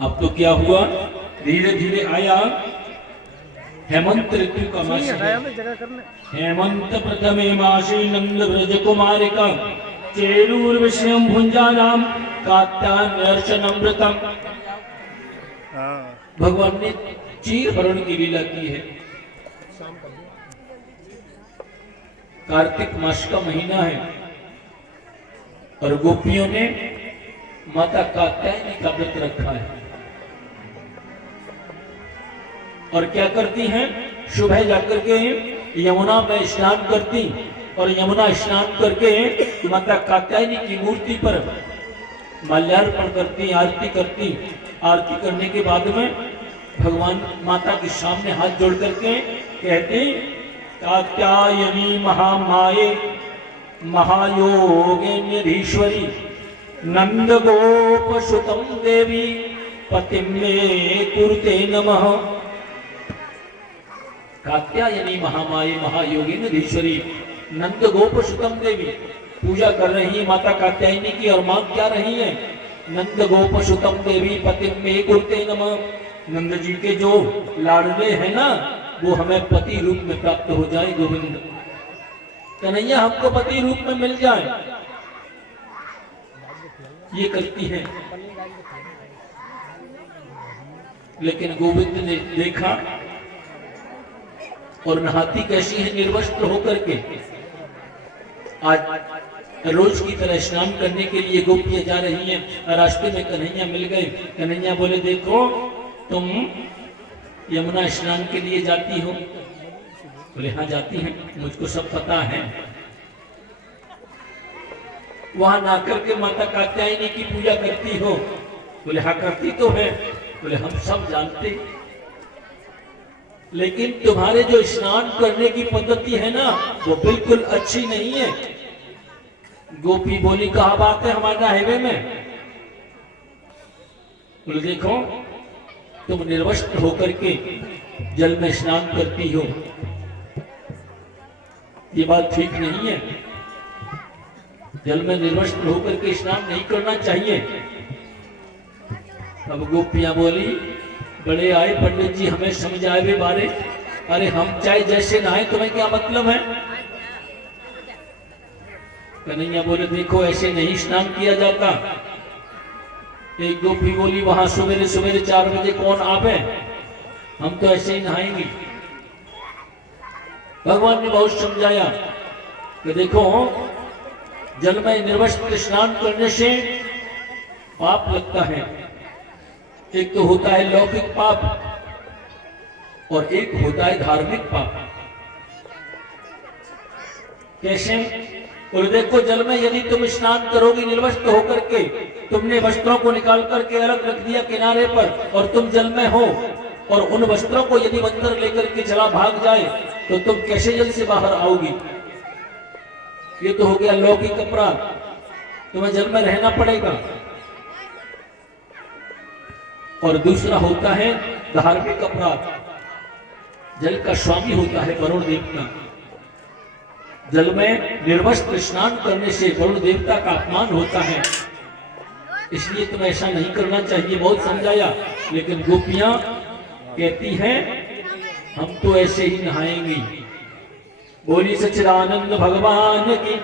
अब तो क्या हुआ, धीरे धीरे आया हेमंत ऋतु का मास है। हेमंत प्रथमे मासे नंद ब्रज कुमारिका चेरूर विषयम भुंजानाम कात्यायनर्चनमृतम। भगवान ने चीर हरण की लीला की है। कार्तिक मास का महीना है और गोपियों ने माता कात्यायनी का व्रत रखा है। और क्या करती हैं, सुबह जाकर के यमुना में स्नान करती और यमुना स्नान करके माता कात्यायनी की मूर्ति पर माल्यार्पण करती, आरती करती। आरती करने के बाद में भगवान माता के सामने हाथ जोड़ करके कहते, कात्यायनी महामाये महायोगेश्वरी नंद गोप सुतम देवी पतिम मे कुरुते नमः। कात्यायनी महामाये महायोगेश्वरी नंद गोप सुतम देवी पूजा कर रही है माता कात्यायनी की और मांग क्या रही है, नंद गोप सुतम देवी पतिम मे कुरुते नमः। नंद जी के जो लाडले हैं ना, वो हमें पति रूप में प्राप्त हो जाए। गोविंद कन्हैया हमको पति रूप में मिल जाए, ये करती है। लेकिन गोविंद ने देखा और नहाती कैसी है, निर्वस्त्र होकर के। आज रोज की तरह स्नान करने के लिए गोपियां जा रही हैं। रास्ते में कन्हैया मिल गए। कन्हैया बोले, देखो तुम यमुना स्नान के लिए जाती हो? बोले हाँ जाती हैं, मुझको सब पता है। वहां ना करके माता कात्यायनी की पूजा करती हो? बोले हाँ करती तो है। बोले हम सब जानते, लेकिन तुम्हारे जो स्नान करने की पद्धति है ना, वो बिल्कुल अच्छी नहीं है। गोपी बोली, कहा बात है हमारा हाईवे में? बोले देखो तुम निर्वस्त्र होकर के जल में स्नान करती हो, ये बात ठीक नहीं है। जल में निर्वस्त्र होकर के स्नान नहीं करना चाहिए। अब गोपियां बोली, बड़े आए पंडित जी, हमें समझाए भी बारे। अरे हम चाहे जैसे नहाए, तुम्हें क्या मतलब है? कन्हैया बोले, देखो ऐसे नहीं स्नान किया जाता। एक गोपी बोली, वहां सवेरे सवेरे 4 बजे कौन आवे, हम तो ऐसे ही नहाएंगे। भगवान ने बहुत समझाया कि देखो जल में निर्वस्त्र स्नान करने से पाप लगता है। एक तो होता है लौकिक पाप और एक होता है धार्मिक पाप। कैसे? और देखो जल में यदि तुम स्नान करोगी निर्वस्त्र होकर के, तुमने वस्त्रों को निकाल करके अलग रख दिया किनारे पर और तुम जल में हो, और उन वस्त्रों को यदि बंदर लेकर के चला भाग जाए तो तुम कैसे जल से बाहर आओगी? ये तो हो गया लौकिक अपराध, तुम्हें जल में रहना पड़ेगा। और दूसरा होता है धार्मिक अपराध। जल का स्वामी होता है वरुण देवता। जल में निर्वस्त्र स्नान करने से वरुण देवता का अपमान होता है, इसलिए तुम्हें ऐसा नहीं करना चाहिए। बहुत समझाया, लेकिन गोपियां कहती हैं हम तो ऐसे ही नहाएंगी। बोली सच्चिदानंद भगवान की,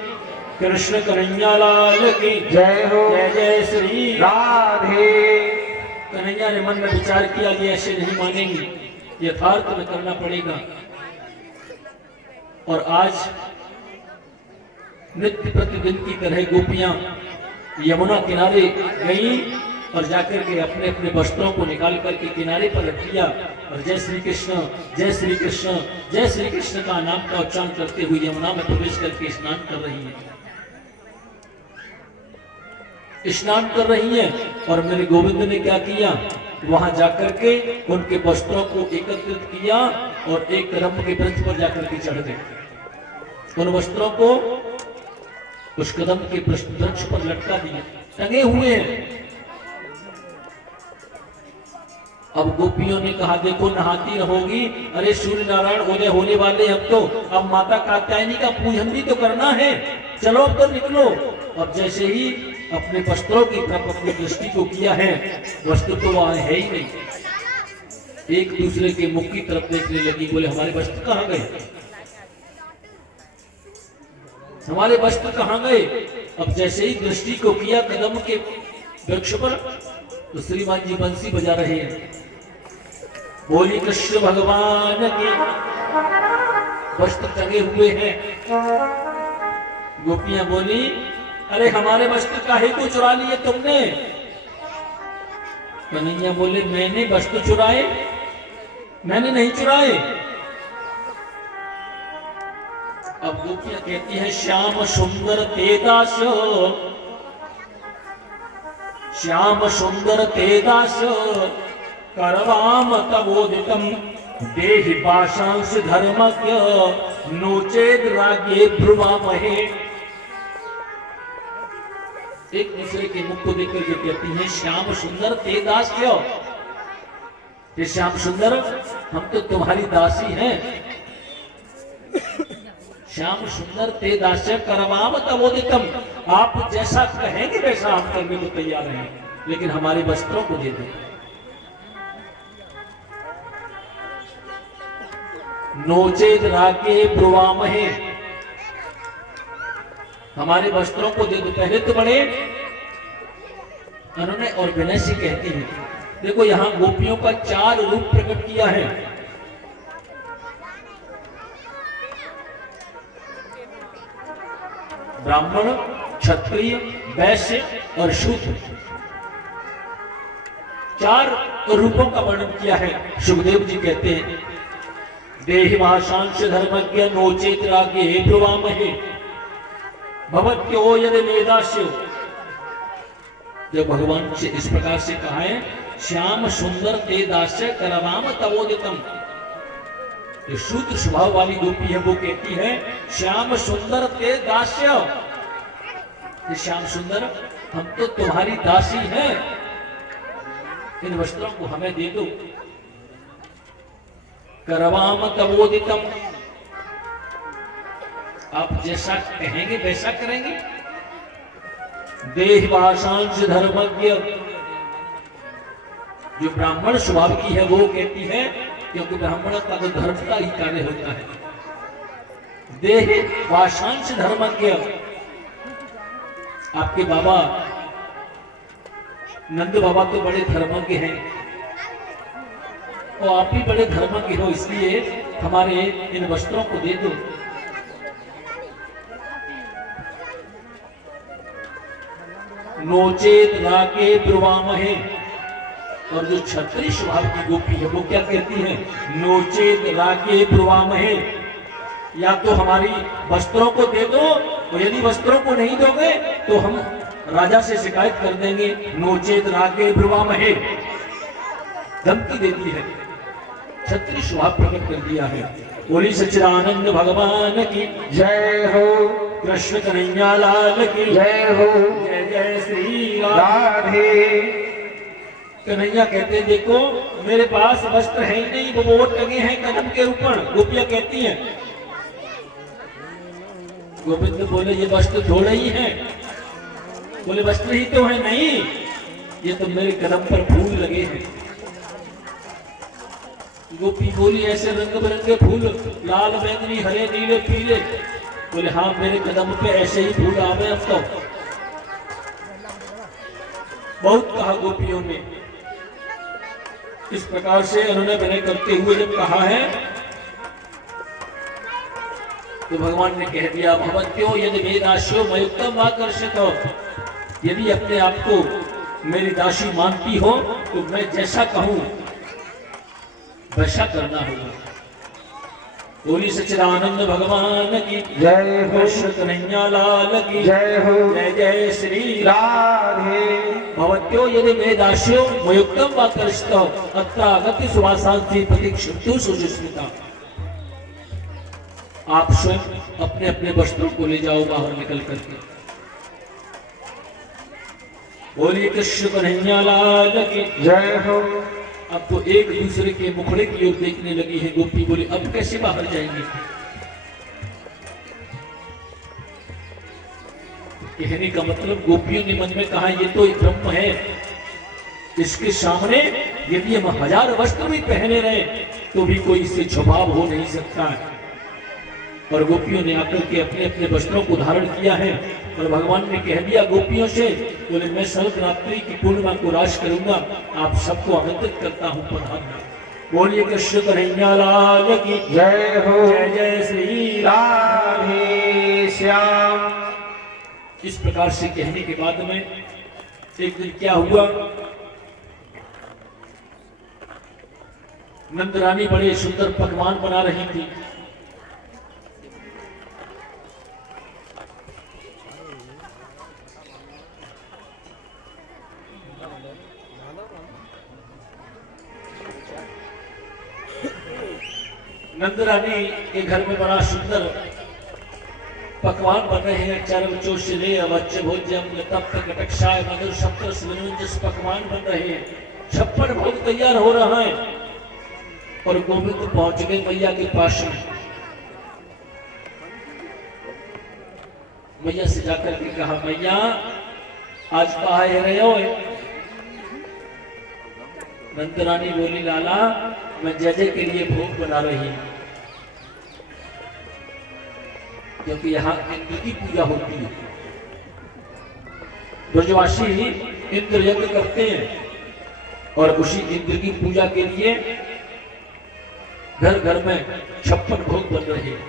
कृष्ण कन्हैया लाल की जय हो। जय जय श्री राधे। कन्हैया ने मन में विचार किया, ये ऐसे नहीं मानेंगी, यथार्थ में करना पड़ेगा। और आज नित्य प्रतिदिन की तरह गोपियां यमुना किनारे गई और जाकर के अपने अपने वस्त्रों को निकाल करके किनारे पर रख दिया और जय श्री कृष्ण, जय श्री कृष्ण, जय श्री कृष्ण का नाम का उच्चारण करते हुए यमुना में प्रवेश करके स्नान कर रही है। स्नान कर रही है और मेरे गोविंद ने क्या किया, वहां जाकर के उनके वस्त्रों को एकत्रित किया और एक रंभ के वृक्ष पर जाकर के चढ़ गए। उन वस्त्रों को उस कदम के वृक्ष पर लटका दिया, टंगे हुए हैं। अब गोपियों ने कहा, देखो नहाती रहोगी, अरे सूर्य नारायण उदय होने वाले, अब तो अब माता कात्यायनी का पूजन भी तो करना है, चलो अब तो निकलो। अब जैसे ही अपने वस्त्रों की तरफ अपनी दृष्टि को किया है, वस्त्र तो वहां है ही नहीं। एक दूसरे के मुख की तरफ देखने लगी, बोले हमारे वस्त्र कहाँ गए, हमारे वस्त्र कहाँ गए। अब जैसे ही दृष्टि को किया कदम के वृक्ष पर, तो श्रीमान जी बंसी बजा रहे हैं। बोली कृष्ण भगवान के वस्त्र टंगे हुए हैं। गोपियां बोली अरे हमारे वस्त्र काहे को चुरा लिए तुमने। कन्हैया बोले मैंने वस्त्र चुराए, मैंने नहीं चुराए। अब गोपियां कहती है श्याम सुंदर ते दास, श्याम सुंदर ते दास करवाम तवोदितम देहि पाशांश धर्मज्ञ नोचेद रागे ब्रुवामहे। एक दूसरे के मुख को देखकर ये कहती हैं श्याम सुंदर ते दास, क्यों ये श्याम सुंदर हम तो तुम्हारी दासी हैं। श्याम सुंदर ते दास करवाम तवोदितम, आप जैसा कहेंगे वैसा हम करने को तैयार हैं, लेकिन हमारे वस्त्रों को दे दो। नोचेद रागे ब्रुवामहे, हमारे वस्त्रों को दे दो। पहले तो बड़े उन्होंने और विनय से कहती है, देखो यहां गोपियों का 4 रूप प्रकट किया है। ब्राह्मण, क्षत्रिय, वैश्य और शूद्र, 4 रूपों का वर्णन किया है। सुखदेव जी कहते हैं देहि भाषांश धर्मज्ञ नोचेत रागे ब्रुवामहे भवत्यो यदि वेदास्यो। जब भगवान से इस प्रकार से कहा है श्याम सुंदर ते दास्य करवाम तवोदितम, जो शूद्र स्वभाव वाली गोपी है वो कहती है श्याम सुंदर ते दास्य, श्याम सुंदर हम तो तुम्हारी दासी हैं, इन वस्त्रों को हमें दे दो। करवाम तवोदितम, आप जैसा कहेंगे वैसा करेंगे। देह भाषांश धर्मज्ञ, जो ब्राह्मण स्वभाव की है वो कहती है, क्योंकि ब्राह्मण का तो धर्म का ही कार्य होता है। देह भाषांश धर्मज्ञ, आपके बाबा नंद बाबा तो बड़े धर्मज्ञ हैं और आप भी बड़े धर्मज्ञ हो, इसलिए हमारे इन वस्त्रों को दे दो। नोचेत रागे ब्रुवामहे, और जो क्षत्रिय स्वभाव की गोपी है वो क्या कहती है नोचेत रागे ब्रुवामहे, या तो हमारी वस्त्रों को दे दो, और यदि वस्त्रों को नहीं दोगे तो हम राजा से शिकायत कर देंगे। नोचेत रागे ब्रुवामहे, धमकी देती है, क्षत्रिय स्वभाव प्रकट कर दिया है। बोली सच्चिदानंद भगवान की जय हो, कृष्ण कन्हैया लाल की जय हो, जय जय श्री राधे। कन्हैया कहते हैं देखो मेरे पास वस्त्र है ही नहीं, वो टंगे हैं कदम के ऊपर। गोपियां कहती हैं, गोविंद बोले ये वस्त्र थोड़े ही हैं। बोले वस्त्र ही तो है, नहीं ये तो मेरे कदम पर फूल लगे हैं। गोपी बोली ऐसे रंग बिरंगे फूल, लाल बैंगनी हरे नीले पीले। बोले हाँ मेरे कदम पे ऐसे ही फूल आवे। अब तो बहुत कहा गोपियों ने, इस प्रकार से उन्होंने विनय करते हुए जब कहा है तो भगवान ने कह दिया भवत्यो यदि वेदास्यो मयुक्तम आकर्षित हो, यदि अपने आप को मेरी दासी मानती हो तो मैं जैसा कहूं वैसा करना होगा। बोली सच्चिदानंद भगवान की जय हो, कृष्ण कन्हैया लाल की जय हो, जय जय श्री राधे। भवत्यो यदि वेदास्यो मयुक्तम आकर्षित अत्रागति सुवासांति प्रतीक्षितु सुजुस्मिता। आप स्वयं अपने अपने वस्त्रों को ले जाओ बाहर निकल करके। बोलिए कृष्ण कन्हैया लाल की जय हो। अब तो एक दूसरे के मुखड़े की ओर देखने लगी है गोपी। बोली अब कैसे बाहर जाएंगे। कहने का मतलब गोपियों ने मन में कहा ये तो एक ब्रह्म है, इसके सामने यदि हम 1000 वस्त्र भी पहने रहे तो भी कोई इससे छुपाव हो नहीं सकता है। और गोपियों ने आकर के अपने अपने वस्त्रों को धारण किया है और भगवान ने कह दिया गोपियों से, बोले मैं शरद रात्रि की पूर्णिमा को राश करूंगा, आप सबको आमंत्रित करता हूं पधारना। बोलिए कृष्ण कन्हैया लाल की जय हो। जय जय श्री राधे श्याम। इस प्रकार से कहने के बाद में एक दिन क्या हुआ, नंद रानी बड़े सुंदर पकवान बना रही थी। नंद रानी के घर में बड़ा सुंदर पकवान बन रहे हैं। चरम चोषले अवच्य भोज्यम तप्त कटक्षाय मधुर सप्त सुवनंजस पकवान बन रहे हैं। 56 भोग तैयार हो रहा है और गोविंद पहुंच गए मैया के पास में। मैया से जाकर के कहा, मैया आज कहा रहे हो? नंद रानी बोली, लाला मैं जजे के लिए भोग बना रही हूं, क्योंकि यहाँ इंद्र की पूजा होती है। ब्रजवासी इंद्र यज्ञ करते हैं और उसी इंद्र की पूजा के लिए घर घर में 56 भोग बन रहे हैं।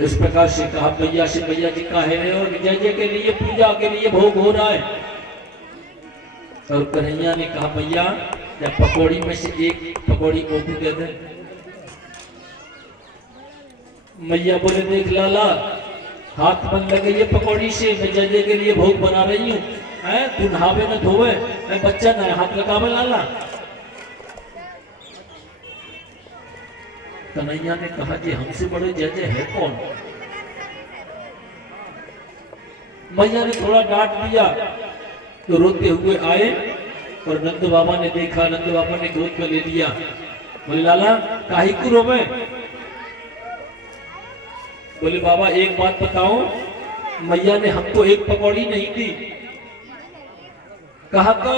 इस प्रकार से कहा मैया से, मैया जी कहे रहे हो? जय जय के लिए पूजा के लिए भोग हो रहा है। और कन्हैया ने कहा, मैया या पकौड़ी में से एक पकौड़ी को भी दे दे। मैया बोले, देख लाला हाथ बंद लगे ये पकौड़ी से, मैं जय जय के लिए भोग बना रही हूँ, तू नहावे न धोवे, मैं बच्चा न हाथ लगावे लाला। कन्हैया ने कहा, जी हमसे बड़े जय जय है कौन? मैया ने थोड़ा डांट दिया तो रोते हुए आए और नंद बाबा ने देखा, नंद बाबा ने गोद में ले लिया। बोले, लाला काहे को रोवे? बोले, बाबा एक बात बताओ, मैया ने हमको एक पकौड़ी नहीं दी। कहा का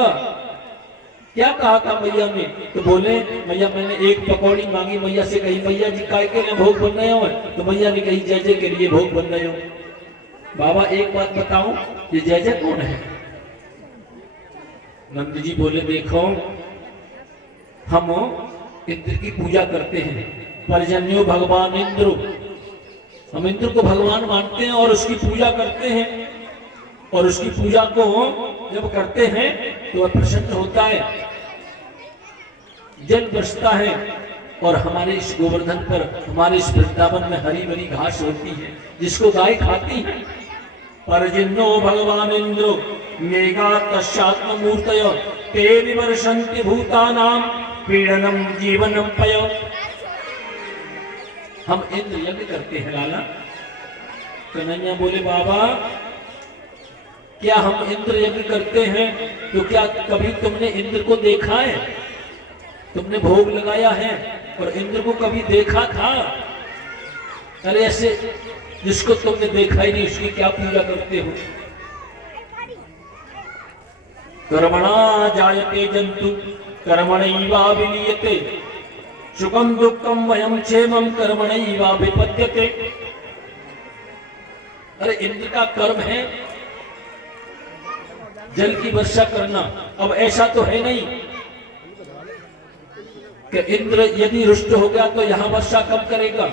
क्या कहा था मैया ने? तो बोले, मैया मैंने एक पकौड़ी मांगी, मैया से कही मैया जी काय के लिए भोग बन रहे हो? तो मैया ने कही जय जय के लिए भोग बन रहे हो। बाबा एक बात बताओ, ये जय जय कौन है? नंद जी बोले, देखो हम इंद्र की पूजा करते हैं, पर्जन्यो भगवान इंद्र, हम इंद्र को भगवान मानते हैं और उसकी पूजा करते हैं। और उसकी पूजा को जब करते हैं तो वह प्रसन्न होता है, जल बरसता है और हमारे इस गोवर्धन पर, हमारे इस वृंदावन में हरी भरी घास होती है जिसको गाय खाती है। पर्जन्यो भगवान इंद्र मेघा तस्यात्म मूर्तय ते विवर्षन्ति भूतानां पीडनम जीवनम पय। हम इंद्र यज्ञ करते हैं लाला। कन्हैया बोले, बाबा क्या हम इंद्र यज्ञ करते हैं तो क्या कभी तुमने इंद्र को देखा है? तुमने भोग लगाया है और इंद्र को कभी देखा था? अरे ऐसे जिसको तुमने देखा ही नहीं उसकी क्या पूजा करते हो? कर्मणा जायते जंतु कर्मणैवाभिलीयते सुखम दुखम वयम क्षेमम कर्मणैवाभिपद्यते। अरे इंद्र का कर्म है जल की वर्षा करना। अब ऐसा तो है नहीं कि इंद्र यदि रुष्ट हो गया तो यहां वर्षा कम करेगा,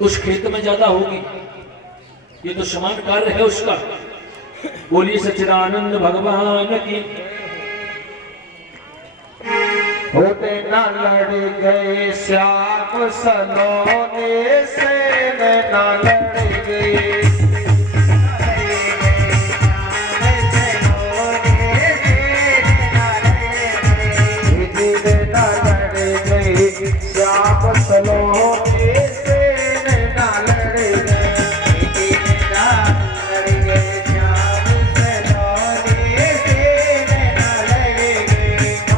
उस खेत में ज्यादा होगी। ये तो समान कार्य है उसका। बोलिए सच्चिदानंद भगवान की। होते न लड़ गए श्याम सलोने से, न लड़ गए श्याम सलोने से, न लड़ गए, न लड़ गए श्याम सलोने से, न लड़ गए,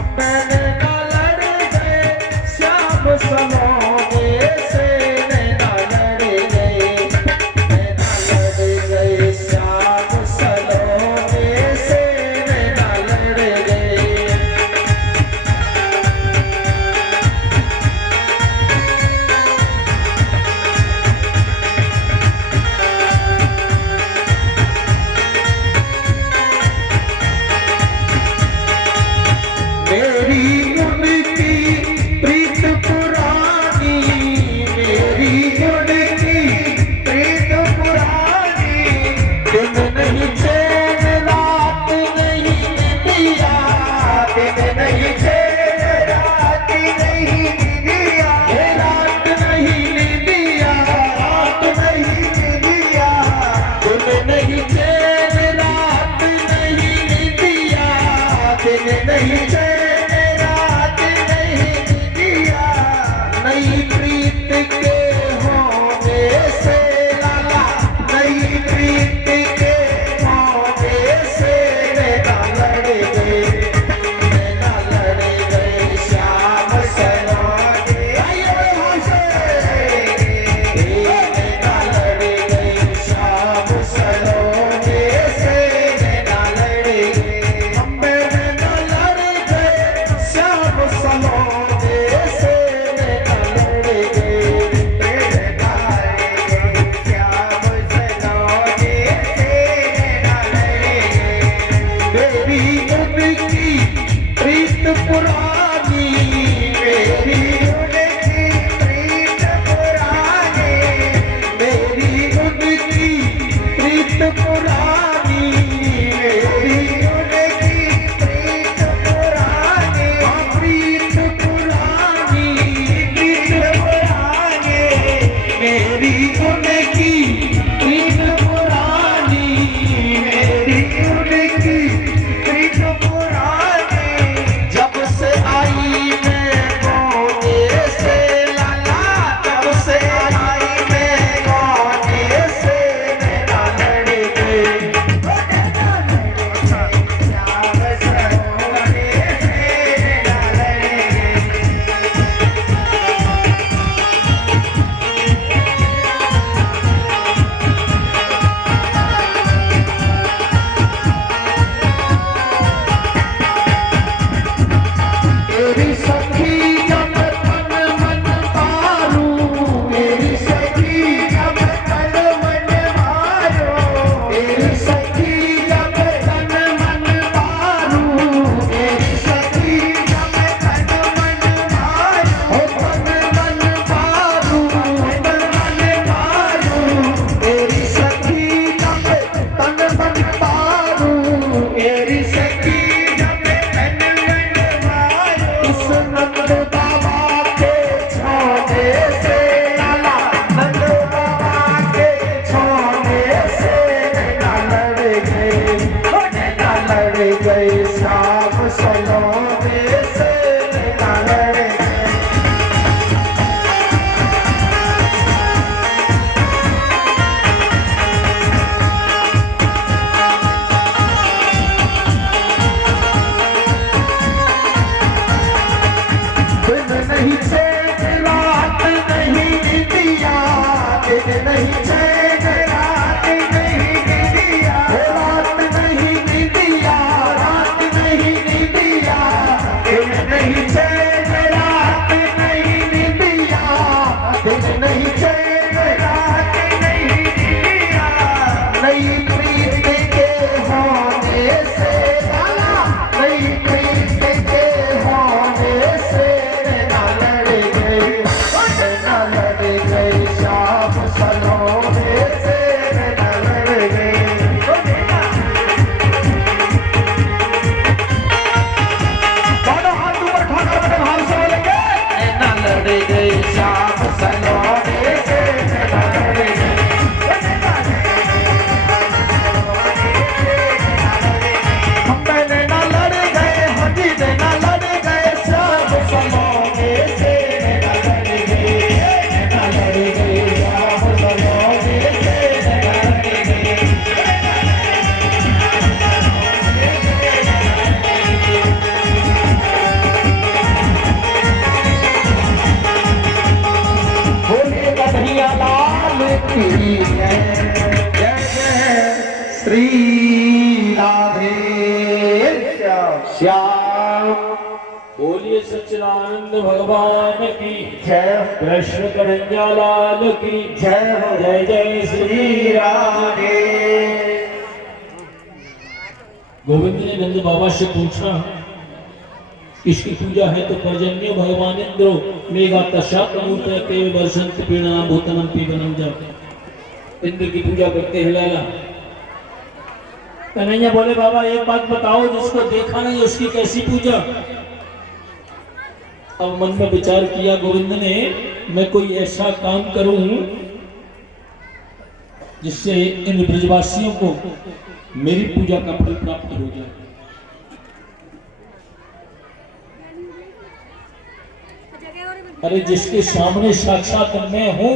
न लड़ गए श्याम सलोने से, न लड़ गए, लड़ गए श्याम सलोने से नैना लड़ गए। दिन नहीं चैन रात नहीं दिया, दिन नहीं चैन रात नहीं दिया, रात नहीं दिया, रात नहीं दिया, दिन नहीं चैन रात नहीं दिया, दिन नहीं चैन रात नहीं दिया। नई प्रीत के होने से गाना, नई प्रीत के होने से श्याम सलोने से नैना लड़ गए। दोनों हाथ ऊपर उठाकर बड़े भाव से बोलेंगे, नैना लड़ गए श्याम सलोने से नैना लड़ गए। हम नैना लड़ गए, हजी नैना लड़ गए श्याम सलोने से नैना लड़ गए। जय जय श्री राधे श्याम। बोलिए सच्चिदानंद भगवान की जय कृष्ण कन्हैया लाल की जय हो। जय जय श्री राधे। गोविंद ने नंद बाबा से पूछा, किसकी पूजा है? तो पर्जन्यो भगवान इंद्रो मेघा तशात मूर्त के वर्षंत पीड़ा भूतनम पीवनम। जब इंद्र की पूजा करते हैं लाला। कन्हैया बोले, बाबा एक बात बताओ, जिसको देखा नहीं उसकी कैसी पूजा? अब मन में विचार किया गोविंद ने, मैं कोई ऐसा काम करूं जिससे इन ब्रजवासियों को मेरी पूजा का फल प्राप्त हो जाए। अरे जिसके सामने साक्षात मैं हूं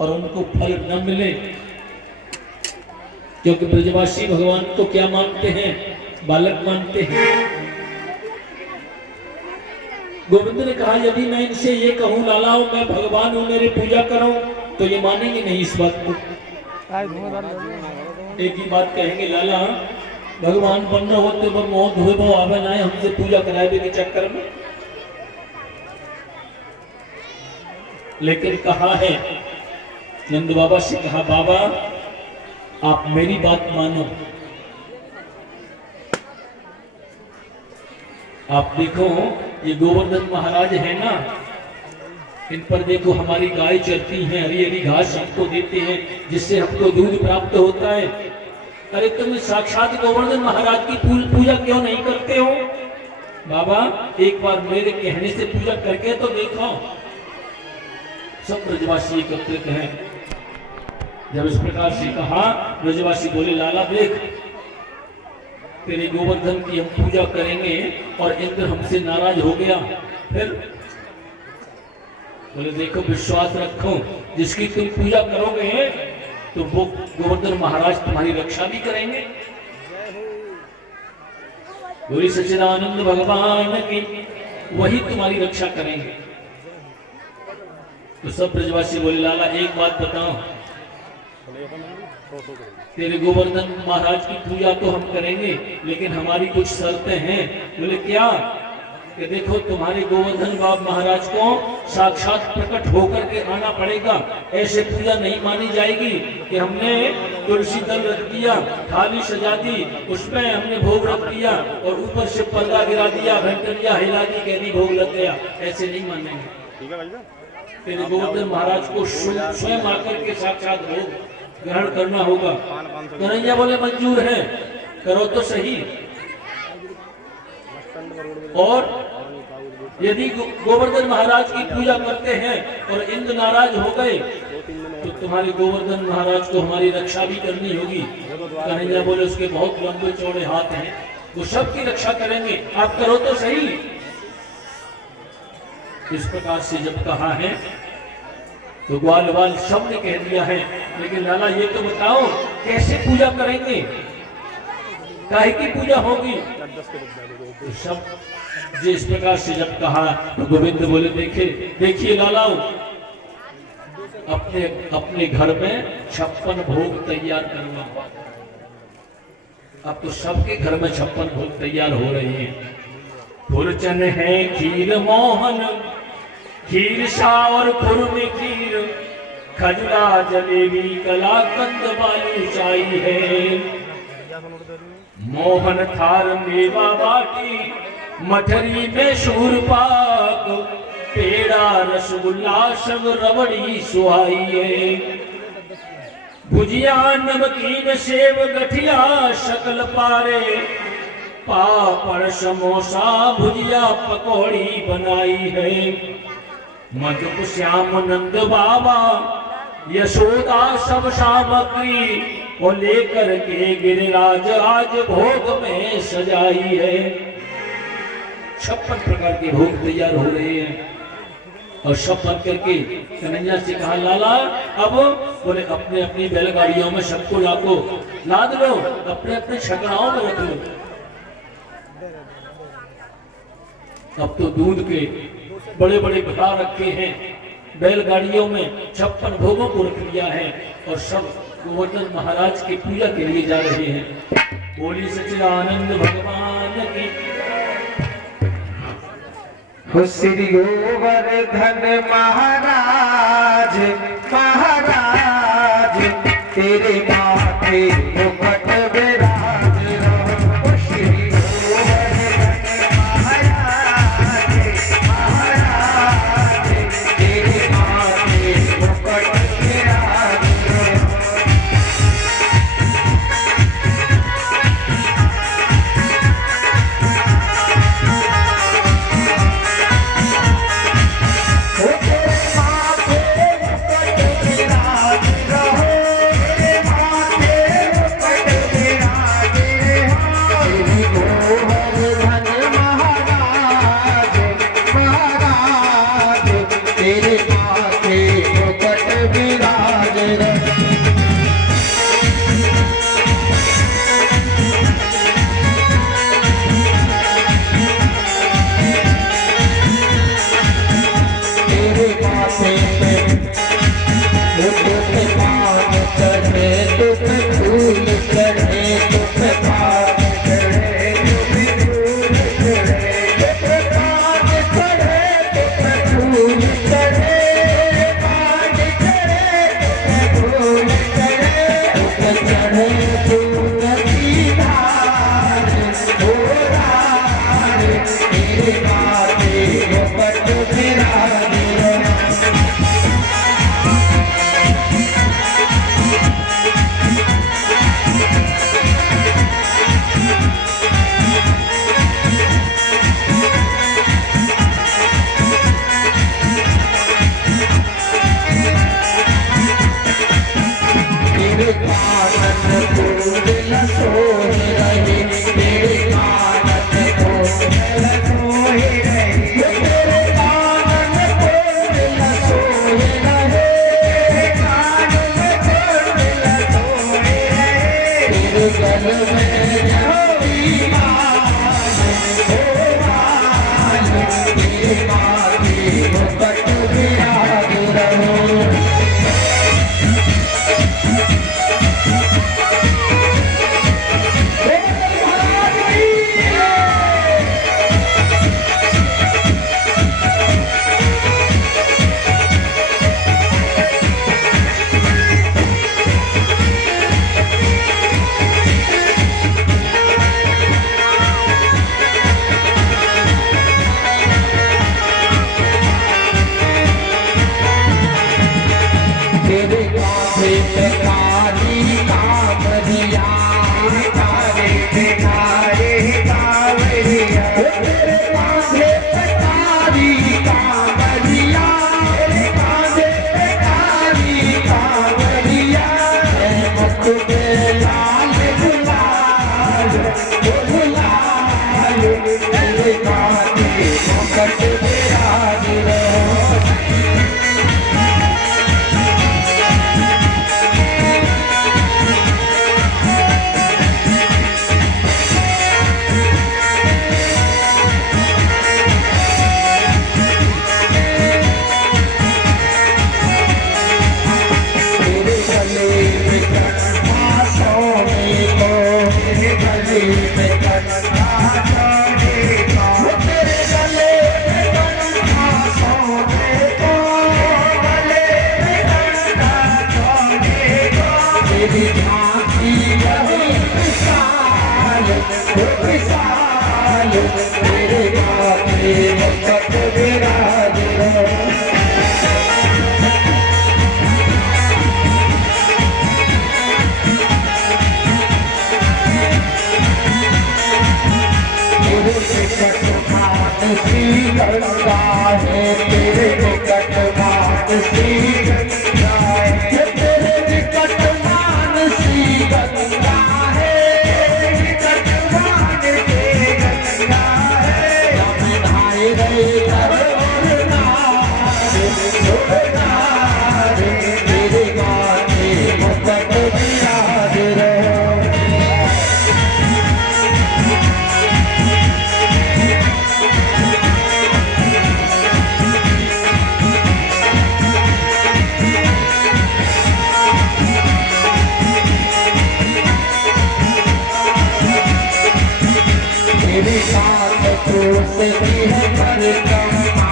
और उनको फल न मिले, क्योंकि ब्रजवासी भगवान को क्या मानते हैं? बालक मानते हैं। गोविंद ने कहा, यदि मैं इनसे ये कहूं लाला मैं भगवान हूं, मेरी पूजा करो, तो ये मानेंगे नहीं इस बात को। एक ही बात कहेंगे, लाला भगवान बनना होते वो मौत हुए वो आवे ना हमसे पूजा कराए के चक्कर में। लेकिन कहा है नंद बाबा से, कहा बाबा आप मेरी बात मानो। आप देखो ये गोवर्धन महाराज है ना, इन पर देखो हमारी गाय चरती हैं, हरी हरी घास हमको देते हैं जिससे हमको दूध प्राप्त होता है। अरे तुम साक्षात गोवर्धन महाराज की पूजा क्यों नहीं करते हो? बाबा एक बार मेरे कहने से पूजा करके तो देखो। सब ब्रजवासी एकत्रित हैं। जब इस प्रकार से कहा, ब्रजवासी बोले, लाला देख तेरे गोवर्धन की हम पूजा करेंगे और इंद्र हमसे नाराज हो गया, फिर? बोले देखो विश्वास रखो, जिसकी तुम पूजा करोगे तो वो गोवर्धन महाराज तुम्हारी रक्षा भी करेंगे। बोली सच्चिदानंद भगवान की, वही तुम्हारी रक्षा करेंगे। तो सब ब्रजवासी बोले, लाला एक बात बताओ, तेरे गोवर्धन महाराज की पूजा तो हम करेंगे लेकिन हमारी कुछ शर्तें हैं। बोले क्या? कि देखो तुम्हारे गोवर्धन बाब महाराज को साक्षात प्रकट होकर के आना पड़ेगा, ऐसे पूजा नहीं मानी जाएगी कि हमने तुलसी दल रख दिया, थाली सजा दी, उसमें हमने भोग रख दिया और ऊपर से पर्दा गिरा दिया, घंटरिया हिला दी, कह दी भोग लग गया। ऐसे नहीं मानेंगे। तेरे गोवर्धन महाराज को स्वयं आकर के साक्षात भोग ग्रहण करना होगा। कन्हैया बोले मंजूर है, करो तो सही। और यदि गोवर्धन महाराज की पूजा करते हैं और इंद्र नाराज हो गए तो तुम्हारे गोवर्धन महाराज को हमारी रक्षा भी करनी होगी। कन्हैया बोले उसके बहुत लंबे चौड़े हाथ हैं, वो सबकी रक्षा करेंगे, आप करो तो सही। इस प्रकार से जब कहा है तो ग्वाल वाल सब ने कह दिया है, लेकिन लाला ये तो बताओ कैसे पूजा करेंगे, काहे की पूजा होगी। तो सब जिस प्रकार से जब कहा तो गोविंद बोले देखिए लालाओ, अपने अपने घर में 56 भोग तैयार करवा। अब तो सबके घर में 56 भोग तैयार हो रहे हैं। फुरचन है खीर मोहन, खीर शाह और खुर में खीर, खजरा जलेबी कलाकंद बालूशाही है। मोहन थार मेवा बाटी, मठरी में शूर पाक, पेड़ा रसगुल्ला सब रबड़ी सुहाई है। भुजिया नमकीन सेव गठिया शकल पारे, पापड़ समोसा भुजिया पकौड़ी बनाई है। मधुप श्याम नंद बाबा यशोदा सब सामग्री और लेकर के गिरिराज आज भोग में सजाई है। 56 प्रकार के भोग तैयार हो रहे हैं। और सब बन करके कन्हैया से कहा लाला अब बोले अपने अपनी बैलगाड़ियों में सबको लाद लो, अपने अपने छकड़ाओं में रख लो। अब तो दूध के बड़े बड़े घड़ा रखे हैं, बैलगाड़ियों में 56 भोगों को रख लिया है और सब गोवर्धन महाराज की पूजा के लिए जा रहे हैं। बोली सच्चिदानंद भगवान की। हो श्री गोवर्धन महाराज महाराज, तेरे माथे मुकुट विराज रहो। श्री गोवर्धन महाराज महाराज, तेरे माथे मुकुट विराज रहो। में कंधा चढ़ेगा, तेरे गले में कंधा सोने को, गले में कंधा चढ़ेगा, तेरी झांकी रही विशाल, विशाल, तेरे गाते वक्त विराज रहो। श्री गंगा है तेरे निकट मान श्री गंगा है, तेरे निकट मान श्री गंगा है, निकट मान के गंगा है, नहाए रहे नर और नारी, तेरे गाते मुकट विराज रहो। तेरी साथ तो सही है परिक्रमा,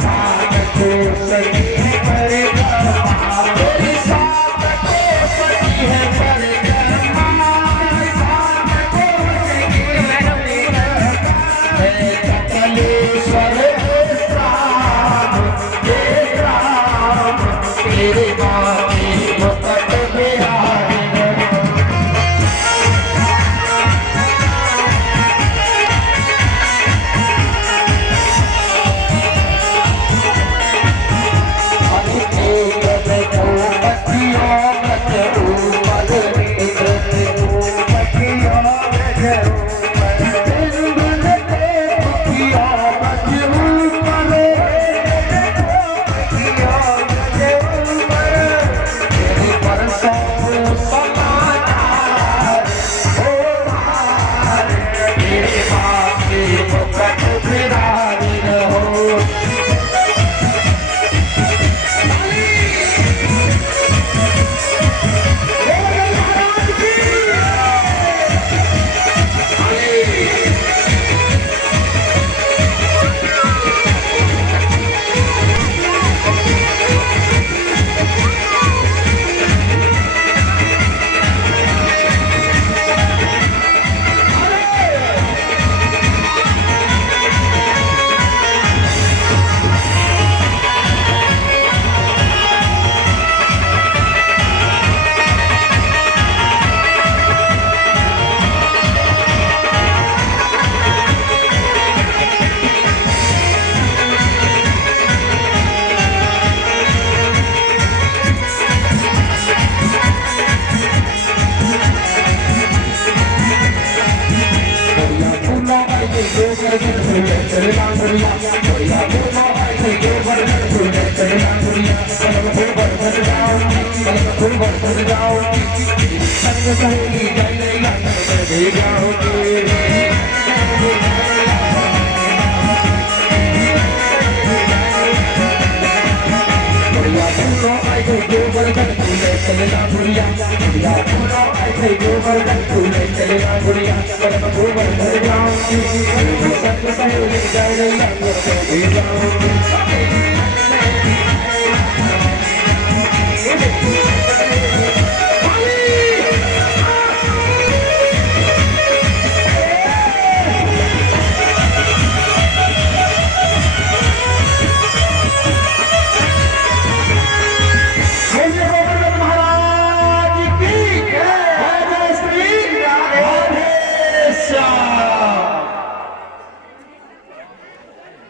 साथ तो सही है परिक्रमा, तेरी साथ तो सही है परिक्रमा, साथ तो सही है परिक्रमा, हे कपिलेश्वर हे राम, तेरे माथे मुकट विराज रहो।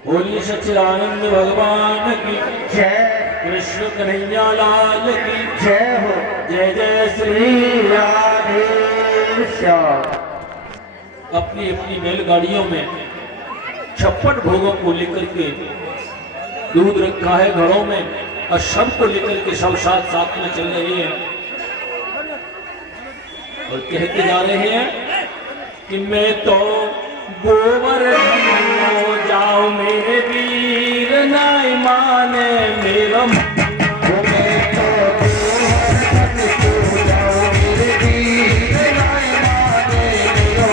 बोलिए सच्चिदानंद भगवान की जय, कृष्ण कन्हैया लाल की जय हो, जय जय श्री राधे श्याम। अपनी अपनी बैलगाड़ियों में 56 भोगों को लेकर के दूध रखा है घरों में और सबको लेकर के सब साथ साथ में चल रहे हैं और कहते जा रहे हैं कि मैं तो गोवर्धन हो जाओ मेरे वीर नाई माने मेरा गोवर्धन हो जाओ मेरे वीर नाई माने मेरा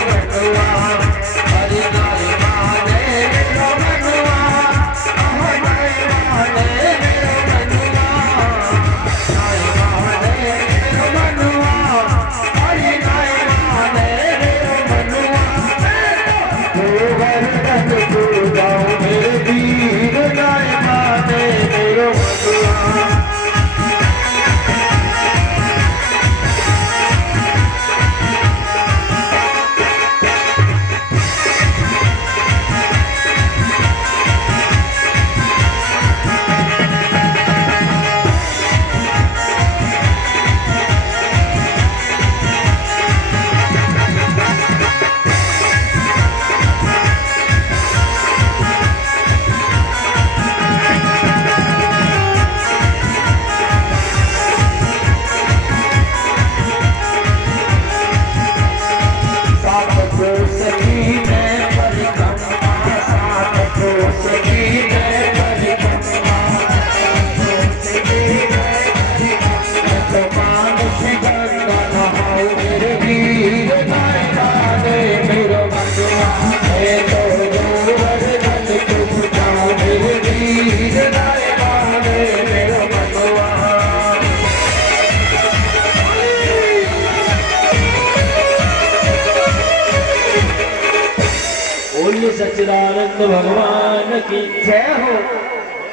सच्चिदानंद भगवान की जय हो।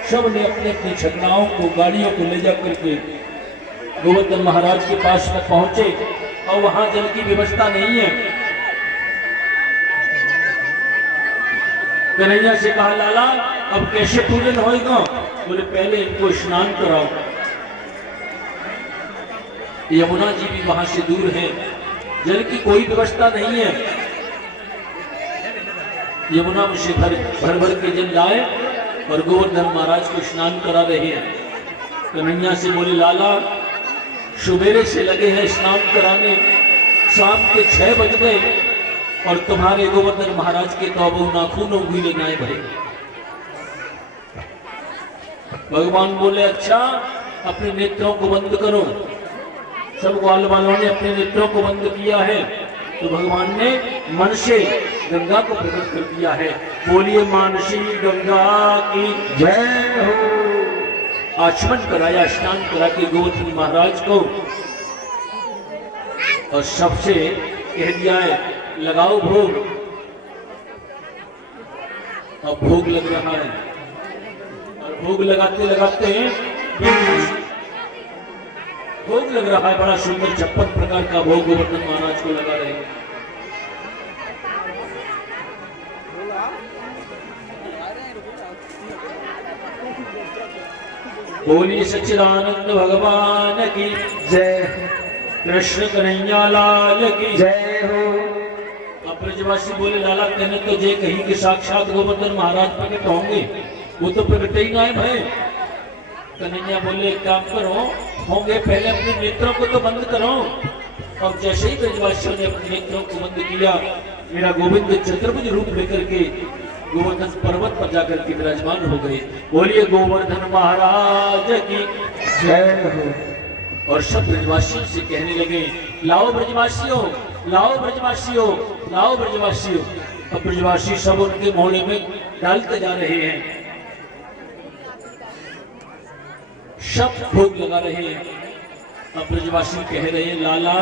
सब ने अपने अपने छकनाओं को गाड़ियों को ले जा करके गोवर्धन महाराज के पास में पहुंचे और वहां जल की व्यवस्था नहीं है। कन्हैया से कहा लाला अब कैसे पूजन होएगा? बोले पहले इनको स्नान कराओ। यमुना जी भी वहां से दूर है, जल की कोई व्यवस्था नहीं है। यमुना में से भर भर के जल लाए और गोवर्धन महाराज को स्नान करा रहे हैं। कन्हैया से बोले लाला सुबेरे से लगे हैं स्नान कराने, शाम के 6 बज गए और तुम्हारे गोवर्धन महाराज के तो अब नाखूनों गीले नाए भरे। भगवान बोले अच्छा अपने नेत्रों को बंद करो। सब ग्वाल वालों ने अपने नेत्रों को बंद किया है तो भगवान ने मन से गंगा को प्रकट कर दिया है। बोलिए मानसी गंगा की जय हो। आचमन कराया, स्नान करा के गोवर्धन महाराज को और सबसे कह दिया है लगाओ भोग। अब भोग लग रहा है और भोग लगाते लगाते भोग लग रहा है। बड़ा सुंदर 56 प्रकार का भोग गोवर्धन महाराज को लगा रहे हैं। बोलिए सच्चिदानंद भगवान की जय। कृष्ण कन्हैया लाल की जय हो। अब ब्रजवासी बोले लाला कहने तो जे कहीं के साक्षात गोवर्धन महाराज प्रकट होंगे, वो तो प्रकट ही ना है भाई। कन्हैया बोले काम करो, होंगे पहले अपने नेत्रों को तो बंद करो। और जैसे ही ब्रजवासियों ने अपने नेत्रों को बंद किया, मेरा गोविंद चतुर्भुज रूप लेकर के गोवर्धन पर्वत पर जाकर के विराजमान हो गए। बोलिए गोवर्धन महाराज की जय हो। और सब ब्रजवासियों से कहने लगे लाओ ब्रजवासियों, लाओ ब्रजवासियों, लाओ ब्रजवासियों। अब ब्रजवासी सब उनके मोहल्ले में डालते जा रहे हैं, सब भोग लगा रहे हैं। अब ब्रजवासी कह रहे हैं लाला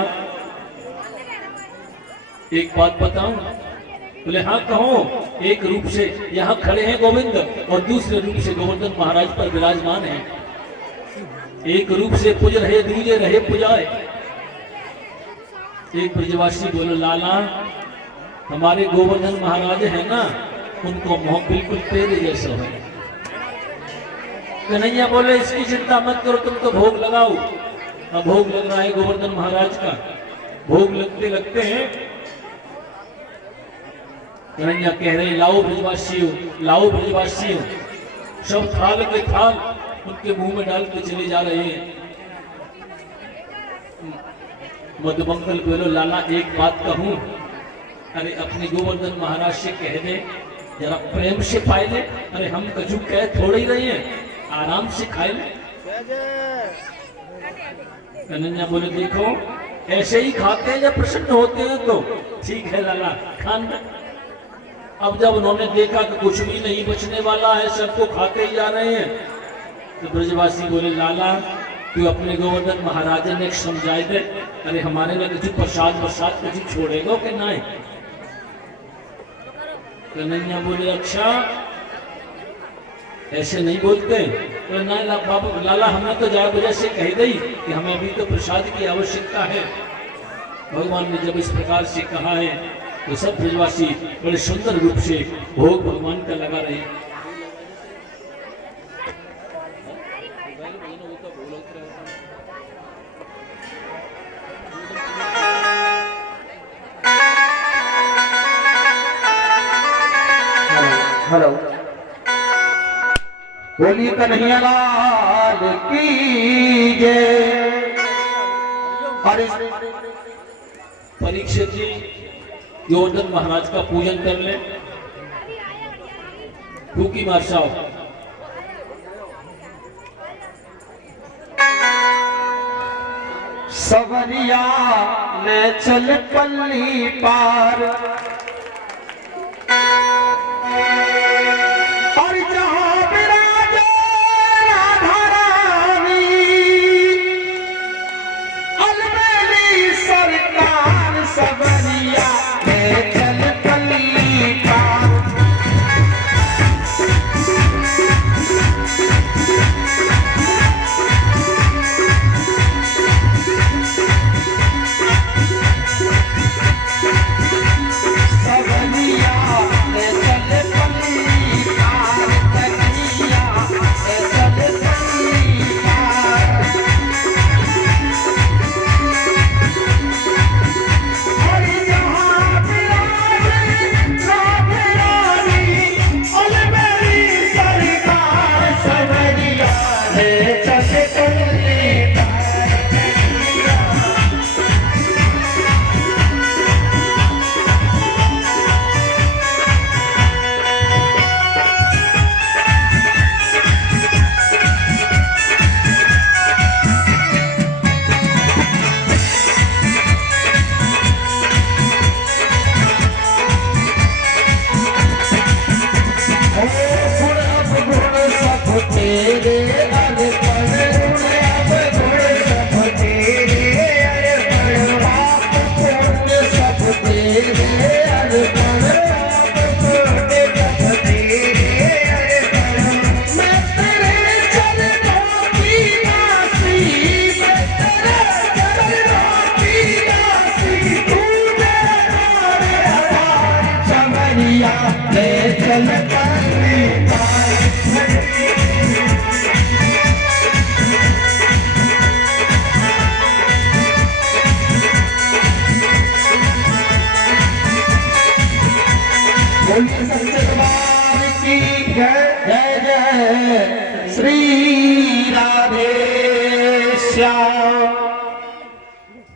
एक बात बताऊं? बोले हाँ कहो। एक रूप से यहाँ खड़े हैं गोविंद और दूसरे रूप से गोवर्धन महाराज पर विराजमान है। एक रूप से पूज रहे, दूजे रहे पुजाए। एक ब्रजवासी बोले लाला हमारे गोवर्धन महाराज है ना, उनको मोह बिल्कुल तेरे जैसा है। कन्हैया बोले इसकी चिंता मत करो, तुम तो भोग लगाओ। अब भोग लग रहा है गोवर्धन महाराज का। भोग लगते लगते हैं कन्हैया कह रहे लाओ ब्रजवासियों, लाओ ब्रजवासियों। सब थाल के थाल उनके मुंह में डाल के चले जा रहे हैं। मधुमंगल बोलो लाला एक बात कहूं? अरे अपने गोवर्धन महाराज से कह दे जरा प्रेम से पाए ले। अरे हम कछु कह थोड़े ही रहे हैं, आराम से खाए ले। कन्हैया बोले देखो ऐसे ही खाते हैं जब प्रसन्न होते हैं तो ठीक है लाला खान। अब जब उन्होंने देखा कि कुछ भी नहीं बचने वाला है, सबको खाते ही जा रहे हैं, तो ब्रजवासी बोले लाला तू अपने गोवर्धन महाराज ने समझाए दे। अरे हमारे लिए कुछ प्रसाद प्रसाद कुछ छोड़ेगा कि नहीं? कन्हैया बोले अच्छा ऐसे नहीं बोलते। तो नहीं बाबू लाला हमने तो जा वजह से कह दी कि हमें अभी तो प्रसाद की आवश्यकता है। भगवान ने जब इस प्रकार से कहा है तो सब ब्रजवासी बड़े सुंदर रूप से भोग भगवान का लगा रहे हैं। हेलो। बोलिए कन्हैया लाल की जय। और परीक्षित जी गोवर्धन महाराज का पूजन कर ले। फूकी मार साहब सवरिया ले चल पल्ली पार और जहां विराजे राधा रानी अलबेली सरकार सवरिया ले चल पल्ली पार। बोलिए सच्चे दरबार की जय जय जय श्री राधे श्याम।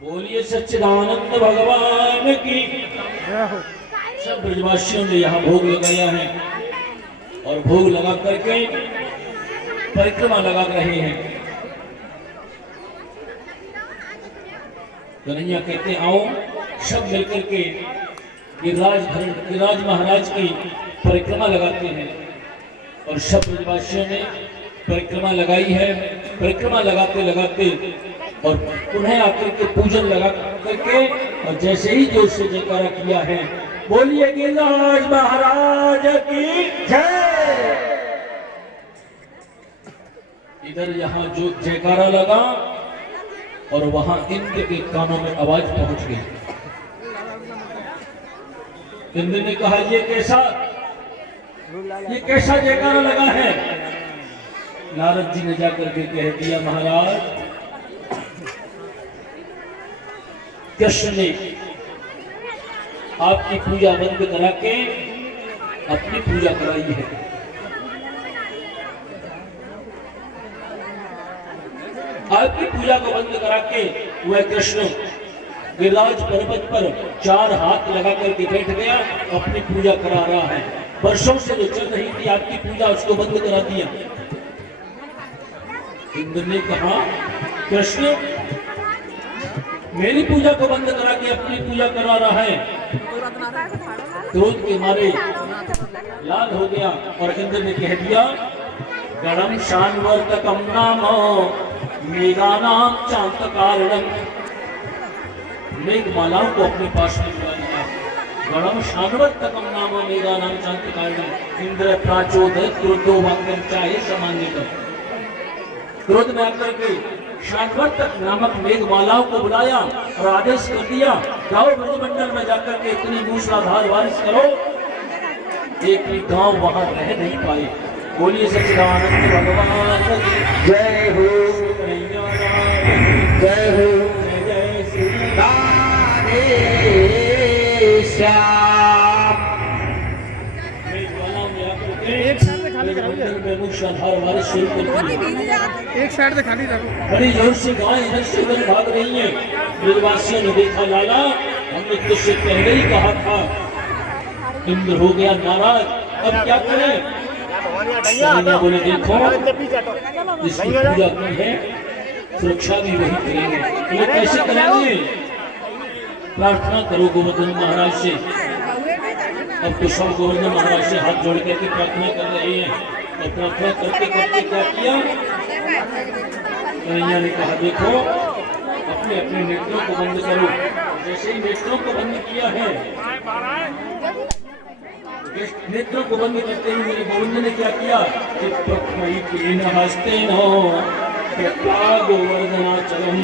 बोलिए सच्चिदानंद भगवान की। सब ब्रजवासियों ने यहाँ भोग लगाया है और भोग लगा करके परिक्रमा लगा रहे हैं। कन्हैया कहते आओ सब मिलकर के गिरिराज महाराज की परिक्रमा लगाते हैं और सब ब्रजवासियों ने परिक्रमा लगाई है। परिक्रमा लगाते लगाते और पुनः आकर के पूजन लगा करके और जैसे ही जोर से जयकारा किया है, बोलिए गिरिराज महाराज की जय। इधर यहाँ जो जयकारा लगा और वहां इंद्र के कानों में आवाज पहुंच गई। इंद्र ने कहा ये कैसा जयकारा लगा है। नारद जी ने जाकर के कह दिया महाराज, कृष्ण ने आपकी पूजा बंद करा के अपनी पूजा कराई है। आपकी पूजा को बंद करा के वह कृष्ण गिरिराज पर्वत पर 4 हाथ लगा करके बैठ गया, अपनी पूजा करा रहा है। वर्षों से जो चल रही थी आपकी पूजा, उसको बंद करा दिया। इंद्र ने कहा कृष्ण मेरी पूजा को बंद करा के अपनी पूजा करा रहा है। क्रोध के मारे लाल हो गया और इंद्र ने कह दिया गणम शान्वर्तकम नाम मेघानाम चांत कारणम। मेघमालाओं को अपने पास में बुला लिया। गणम शान्वर्तकम नाम मेघानाम चांत कारणम। इंद्र प्राचोदयत् क्रोधो वाक्यम चाहे सामान्य। क्रोध में आकर के शान्वर्तक नामक मेघमालाओं को बुलाया और आदेश कर दिया जाओ ब्रजमंडल में जाकर के इतनी मूसलाधार बारिश करो, एक भी गांव वहां रह नहीं पाए। बोलिए सच्चिदानंद भगवान की जय हो जय हो जय जय श्री राधे श्याम। मेघमालाओं में आकर के एक साइड में खाली करा दिया। में मूसलाधार बारिश शुरू कर दी। एक साइड से खाली रखो। बड़ी जोर से गाय इधर से उधर भाग रही है। ब्रजवासियों ने देखा लाला हमने तुझसे पहले ही कहा था। इंद्र हो गया नाराज, अब क्या करें। कन्हैया बोले देखो जिसकी पूजा की है सुरक्षा भी वही करेंगे। ये कैसे करेंगे। प्रार्थना करो गोवर्धन महाराज से। अब तो सब गोवर्धन महाराज से हाथ जोड़ करके प्रार्थना कर रहे हैं और प्रार्थना करते करते क्या किया। कन्हैया ने कहा देखो अपने अपने नेत्रों को बंद करो। जैसे ही नेत्रों को बंद किया है, नेत्रों को बंद करते ही मेरे गोविंद ने क्या किया गोवर्धनाचलम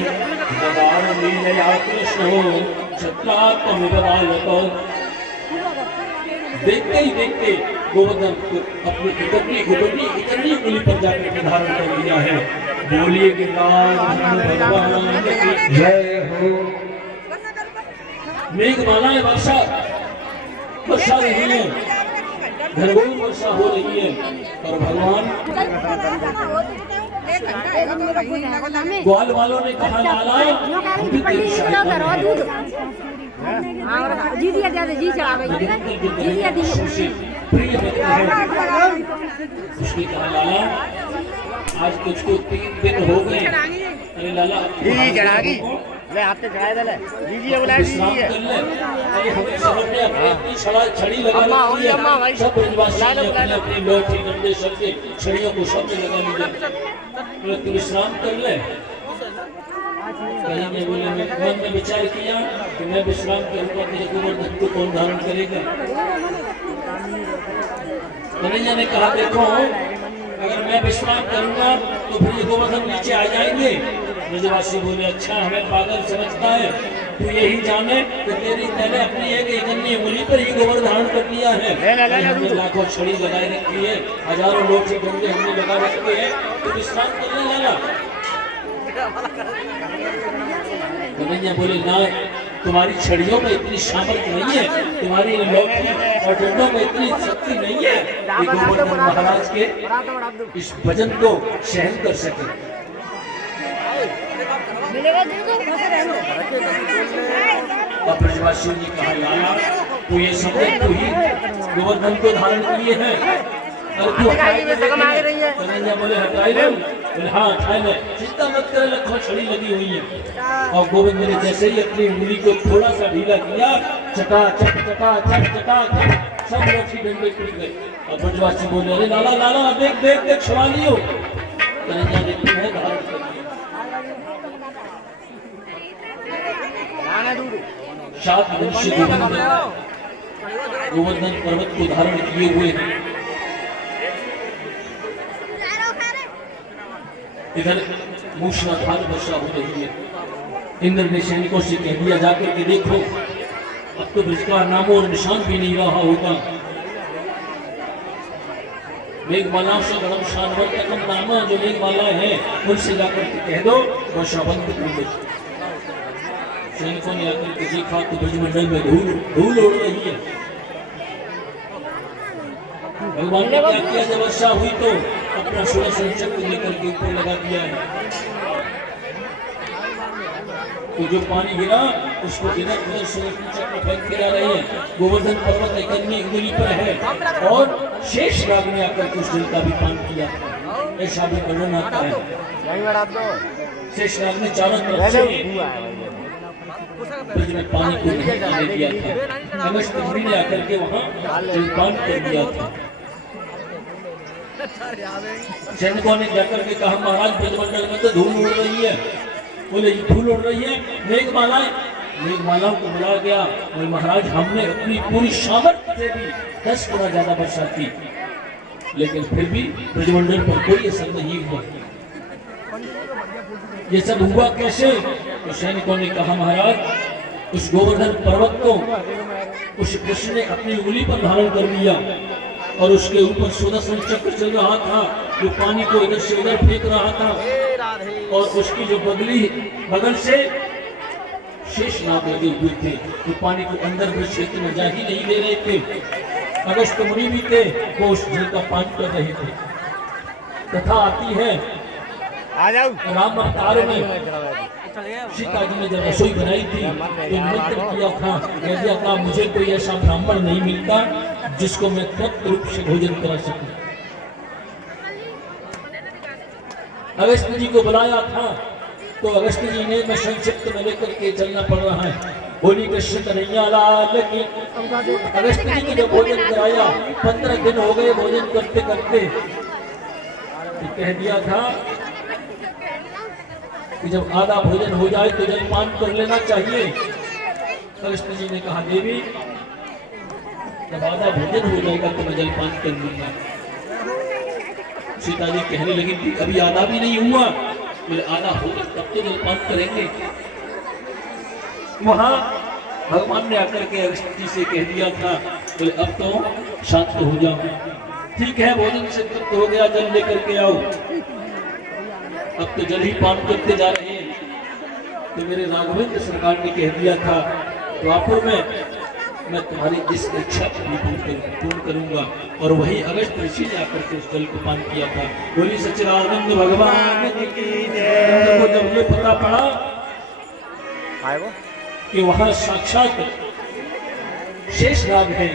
ददार लीलया कृष्ण छत्रात्ममिव बालक। देखते ही देखते गोवर्धन को अपनी इतनी उंगली पर जाकर के धारण कर लिया है। बोलिए गिरिराज भगवान की जय हो। मेघमालाएं वर्षा रही है, घनघोर वर्षा हो रही है और भगवान ग्वाल वालों ने कहा लाला हम भी तेरी सहायता में जी दिया दे जी चढ़ावे जी दिया दी सबसे प्रिय व्यक्ति है। उसने कहा लाला आज तुझको 3 दिन हो गए। अरे लाला चढ़ागी ले आपने चढ़ाए दे जी जी बुलाए विश्राम कर ले। अरे हमें शहर में अपनी छड़ी लगा ली है। सब ब्रजवासी ने अपने अपने लोठी डंडे सबके छड़ियों को सब लगा लिया। तू विश्राम कर ले। कन्हैया बोले मैं मन में विचार किया कि मैं विश्राम करूंगा तेरे गोवर्धन को कौन धारण करेगा। कन्हैया ने कहा देखो अगर मैं विश्राम करूंगा तो फिर ये गोवर्धन नीचे आ जाएंगे। ब्रजवासी बोले अच्छा हमें पागल समझता है, तू यही जाने कि तेरी मैंने अपनी एक एकन्नी उंगली पर ही गोवर्धन धारण कर लिया है। हमने लाखों छड़ी लगाए रखी है, हजारों लोटे डंडे हमने लगा रखे हैं, तो विश्राम करने लगा। कन्हैया बोले ना तुम्हारी छड़ियों में इतनी सामर्थ्य नहीं है, तुम्हारी लौकी और डंडों में इतनी शक्ति नहीं है कि गोवर्धन महाराज के इस वजन को सहन कर सके। अब ब्रजवासियों ने कहा लाला तू ये समझ तू ही गोवर्धन को धारण किए हैं, कन्हैया बोले हटाई ले, बोले हाँ हटाई ले, चिंता मत करे, लखों छड़ी लगी हुई है। और गोविंद ने जैसे ही अपनी उंगली को थोड़ा सा ढीला किया, चटाचट चटाचट चटाचट सब लोग डंडे टूट गए। और ब्रजवासी बोले अरे लाला लाला देख देख देख सवाली हो। कन्हैया ने तुम्हें धारण कर दिया। सात मनुष्य गोवर्धन पर्वत को धारण किए हुए हैं। इधर मूसलाधार वर्षा हो रही है। इंद्र ने सैनिकों से कह दिया जाकर के देखो अब तो ब्रज का नामो और निशान भी नहीं रहा होगा। मेघमाला से गरम शानवर्तकम नामा जो मेघमाला है उनसे जाकर के कह दो वर्षा बंद कर दो। सैनिकों ने आकर के देखा तो ब्रजमंडल में धूल धूल उड़ रही है। भगवान ने क्या किया जब वर्षा हुई तो अपना सुदर्शन चक्र लेकर के ऊपर लगा दिया है। तो जो पानी गिरा उसको इधर उधर सुदर्शन चक्र फेंक गिरा रहे हैं। गोवर्धन पर्वत एक अन्य उंगली पर है और शेष नाग ने आकर के उस जल का भी पान किया, ऐसा भी वर्णन आता है। शेष नाग ने चारों तरफ से ब्रज में पानी को नहीं पीने दिया था। अगस्त मुनि ने आकर के वहाँ जलपान कर दिया था। सैनिकों ने जाकर के कहा महाराज ब्रजमंडल में तो धूल उड़ रही है। बोले धूल उड़ रही है, मेघमालाओं को बुलाया गया। और महाराज हमने अपनी पूरी सामर्थ्य से भी 10 गुना ज्यादा वर्षा की, लेकिन फिर भी ब्रजमंडल पर कोई असर नहीं हुआ। ये सब हुआ कैसे? तो सैनिकों ने कहा महाराज उस गोवर्धन पर्वत को उस कृष्ण ने अपनी उंगली पर धारण कर लिया और उसके ऊपर सुदर्शन चक्र चल रहा था जो पानी को इधर से उधर फेंक रहा था। और उसकी जो बगल से शेष नाग लगे हुए थे जो पानी को अंदर ब्रज क्षेत्र में जा ही नहीं दे रहे थे। अगस्त मुनि भी थे वो उस जल का पान कर रहे थे। कथा आती है राम अवतार में सीता जी ने जब रसोई बनाई थी तो मंत्र किया था, कह दिया था मुझे कोई ऐसा ब्राह्मण नहीं मिलता जिसको मैं तृप्त रूप से भोजन करा सकूं। अगस्त जी को बुलाया था तो अगस्त जी ने मैं संक्षिप्त में लेकर के चलना पड़ रहा है। बोली कृष्ण कन्हैया लाल की। अगस्त जी को जब भोजन कराया 15 दिन हो गए भोजन करते करते, तो कह दिया था कि जब आधा भोजन हो जाए तो जलपान कर लेना चाहिए। अगस्त जी ने कहा देवी जब आधा भोजन हो जाएगा तो मैं जलपान कर लूंगा। सीता जी कहने लगी कि अभी आधा भी नहीं हुआ, बोले आधा होगा तब तो जलपान करेंगे। वहां भगवान ने आकर के अगस्त जी से कह दिया था, बोले अब तो शांत हो जाओ, ठीक है भोजन से तृप्त हो गया, जल लेकर के आओ। अब तो जल ही पान करते जा रहे हैं। तो मेरे राघवेंद्र सरकार ने कह दिया था द्वापर में मैं तुम्हारी इस इच्छा पूर्ण करूंगा। और वही अगस्त ऋषि ने आकर के उस जल को पान किया था। बोली सच्चिदानंद भगवान की जय। को जब ये पता पड़ा कि वहां साक्षात शेष नाग है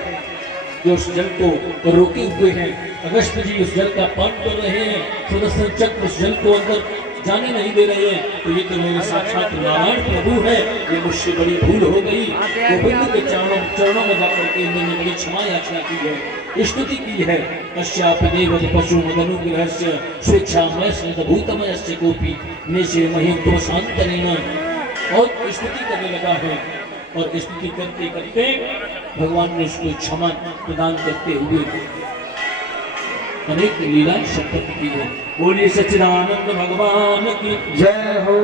जो उस जल को रोके हुए हैं, अगस्त जी उस जल का पान कर रहे हैं, सुदर्शन चक्र उस जल को अंदर जाने नहीं दे रहे हैं, तो ये तो मेरे साक्षात नारायण प्रभु है। ये मुझसे बड़ी भूल हो गई। गोविंद के चरणों में जाकर के मैंने बड़ी क्षमा याचना की है, स्तुति की है। पश्चात देव पशु मदनुग्रहस्य स्वेच्छामय भूतमयस्य कोपी नेशे महिम तो शांतनेन। और स्तुति करने लगा है और स्तुति करते करते भगवान ने उसको क्षमा प्रदान करते हुए अनेक लीला संपन्न की है। बोलिए सच्चिदानंद भगवान की जय हो,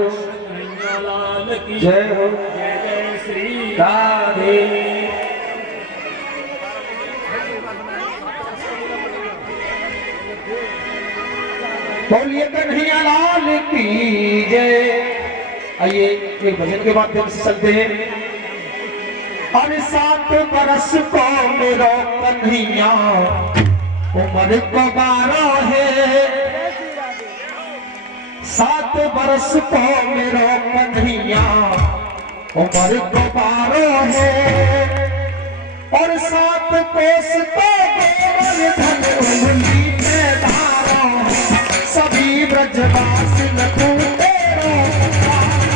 लाल की जय हो, जय जय श्री राधे। बोलिए कन्हैया लाल की जय। आइए एक भजन के माध्यम से चलते हैं। और 7 बरस को मेरो कन्हैया उम्र को 12 है। 7 बरस को मेरो कन्हैया उम्र को 12 है। और 7 कोस को गोवर्धन उंगली में धारा है। सभी ब्रजवासी न तू तेरो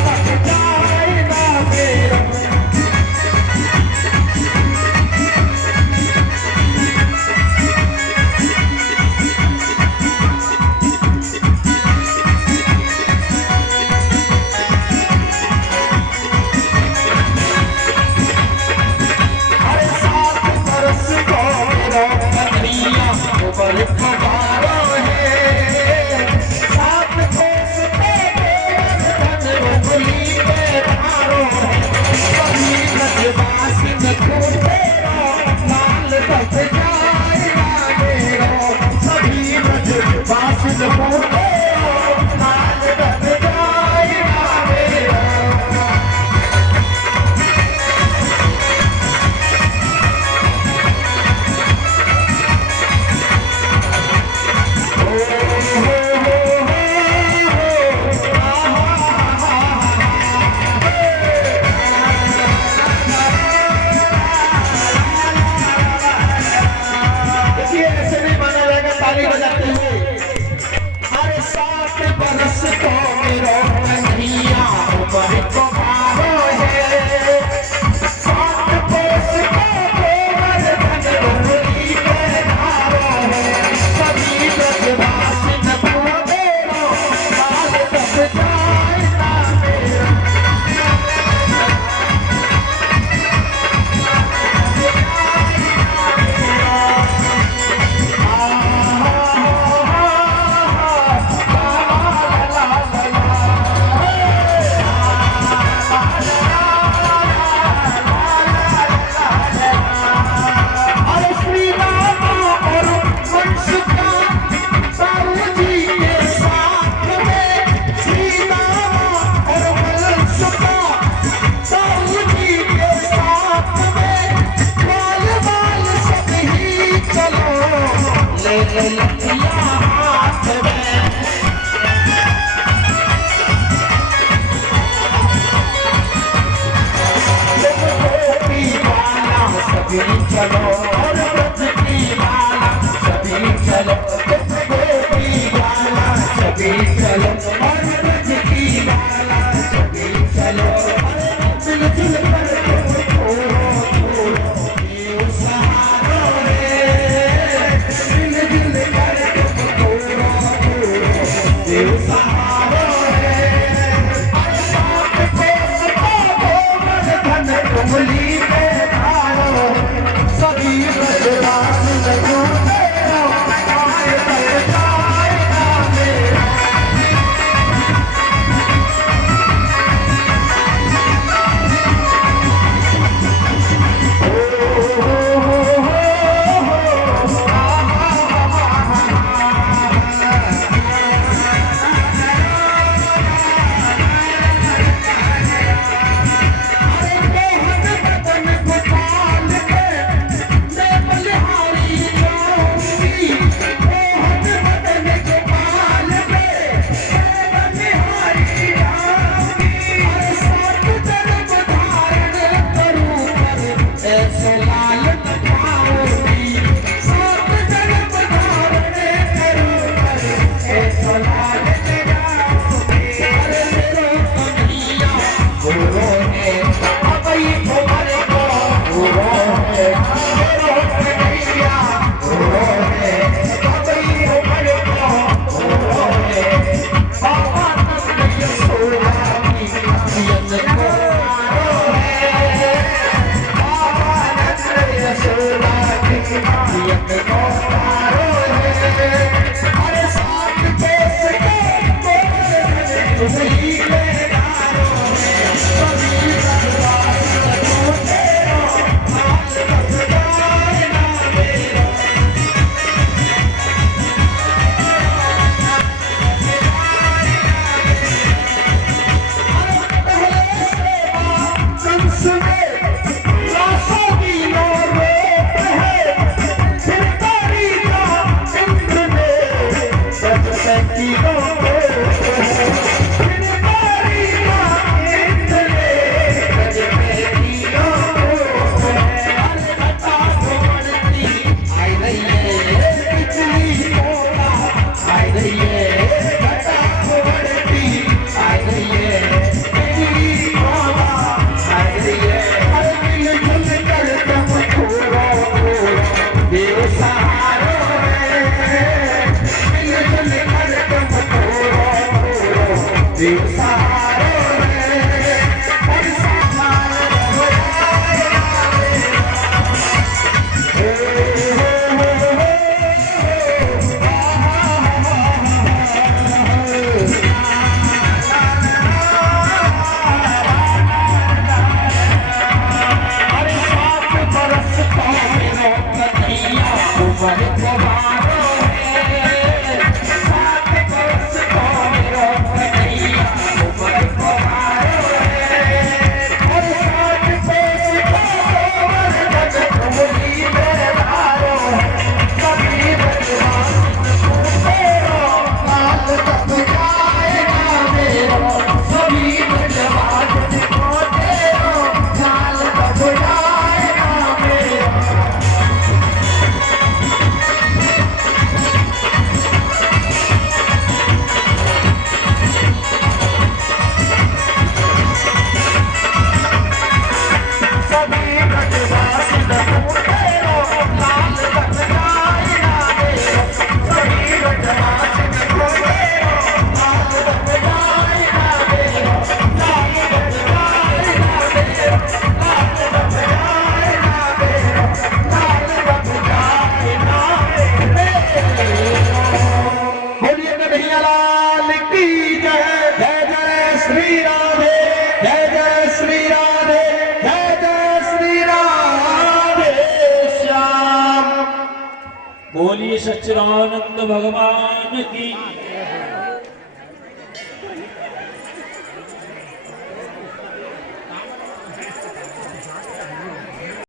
तक जाए ना तेरा। अरे 7 बरस को मेरो कन्हैया उम्र कन्हैया लाल की जय। जय जय श्री राधे, जय जय श्री राधे, जय जय श्री राधे श्याम। बोलिए सच्चिदानंद भगवान की